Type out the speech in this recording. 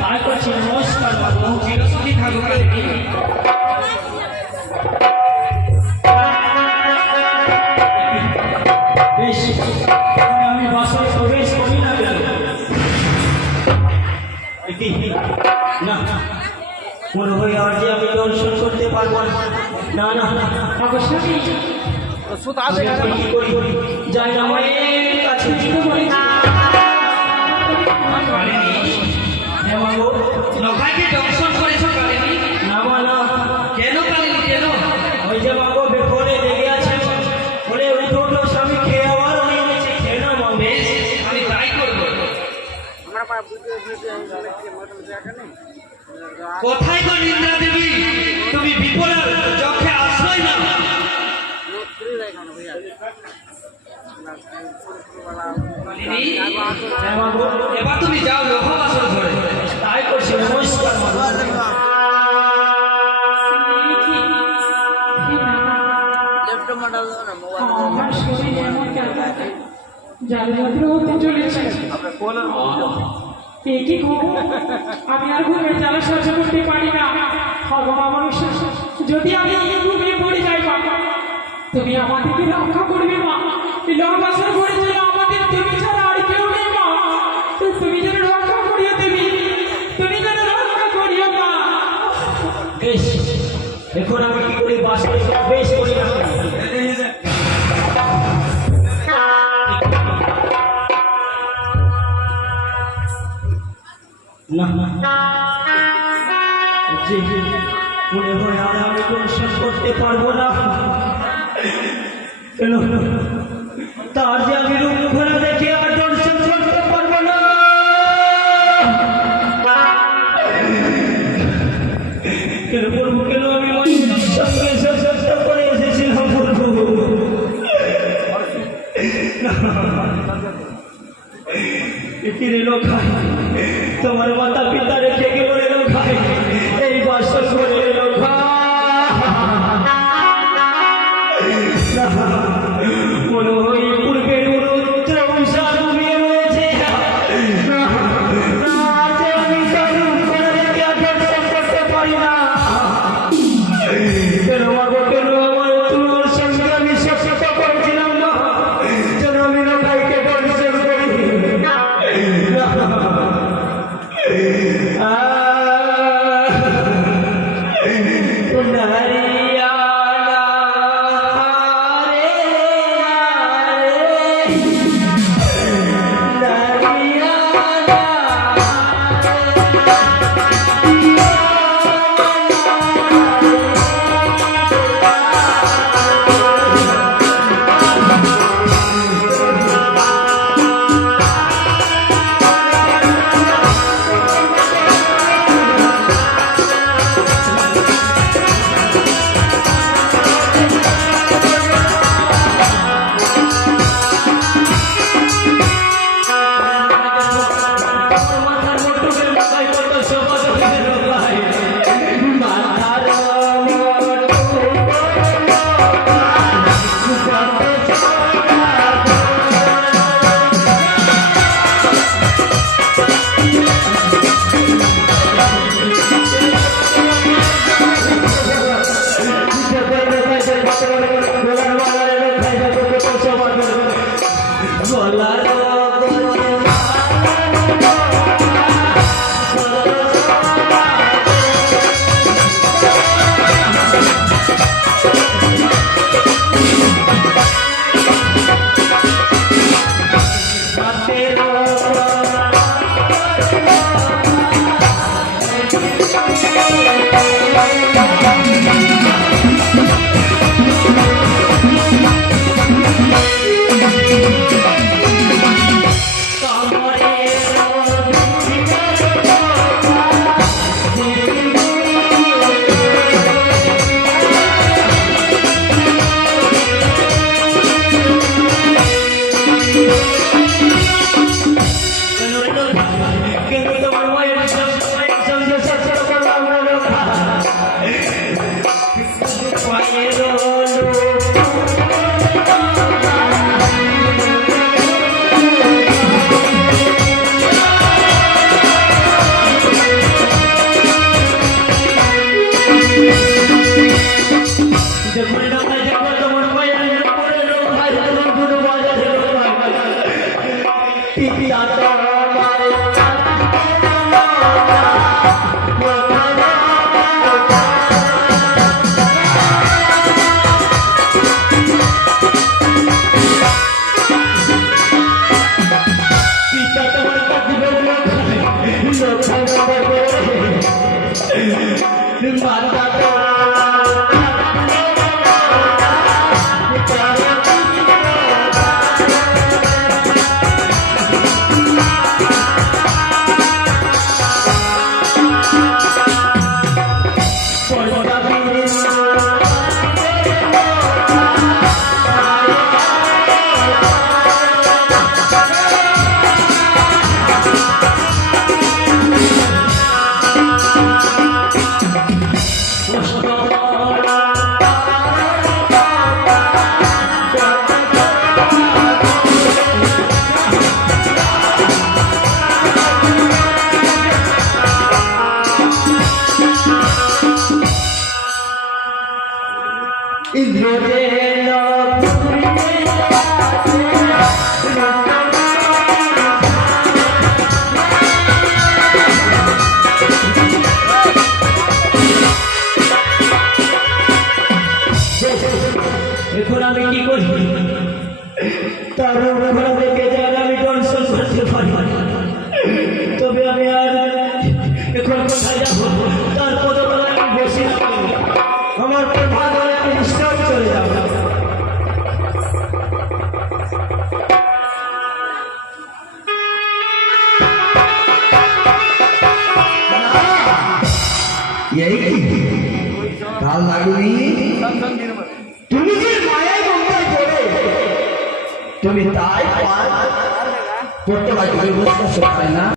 তাই করছি নমস্কার বাবু চিরসুখী থাকুক কালিনী বেশ আমি বাসায় প্রবেশ করি না না মনে হয় আর যে আমি দর্শন করতে পারবো না না না কি করি যাই না মায়ের কাছে নৌকাকে দর্শন করেছ কালিনী? না বলো কেন কালিনী কেন? ওই যে বাবু বেপরে লেগে আছে বলে উঠো উঠো স্বামী খেয়ে আবার হয়ে গেছে খেয়ে না বাবু বেশ আমি তাই করবো। কোথায় গো নিদ্রা দেবী? তুমি বিপদের যক্ষে আশ্রয় না। কালিনী, এবার তুমি যাও লোকবাসর ঘরে। তাই করছি নমস্কার আমার শরীর এমন জালিয়াত্র হতে চলেছে কি খবর আমি আর ঘুমের জ্বালা সহ্য করতে পারি না ভগবান মানুষ যদি আমি ঘুমিয়ে পড়ে যাই বাবা তুমি আমাদেরকে রক্ষা করবে মা এই লঙ্কাসের ঘরে যেন আমাদের তুমি ছাড়া আর কেউ নেই মা তুমি যেন রক্ষা করিও তুমি যেন রক্ষা করিও মা বেশ এখন আমি কি করি বাসায় বেশ করি না না জি মনে হয় আর আমি দর্শন করতে পারবো না কেন তার যে আমি রূপ ঘোরা দেখে আর দর্শন করতে পারবো না কেন বলবো কেন আমি সঙ্গে চেষ্টা করে এসেছিলাম বলবো লোক তোমার মাতা পিতা রেখে গেল ভাই এই বাসর করে মনে হয় পূর্বের ডুবিয়ে রয়েছে আমি করতে পারি না কেন কেন আমার তোমার সঙ্গে আমি সত্যতা করেছিলাম না যেন আমি ভাইকে দর্শন করি মাতা এখন আমি কি করি তার উপরে দেখে যান আমি টেনশন করতে পারি তবে আমি আর এখন কোথায় যাবো তার পদতলায় আমি বসে আমার প্রভাত হলে আমি নিশ্চয় চলে যাবো ভাল লাগুনি তুমি যে মায়ের গঙ্গায় পড়ে তুমি তাই পার করতে পারি বুঝতে পারি না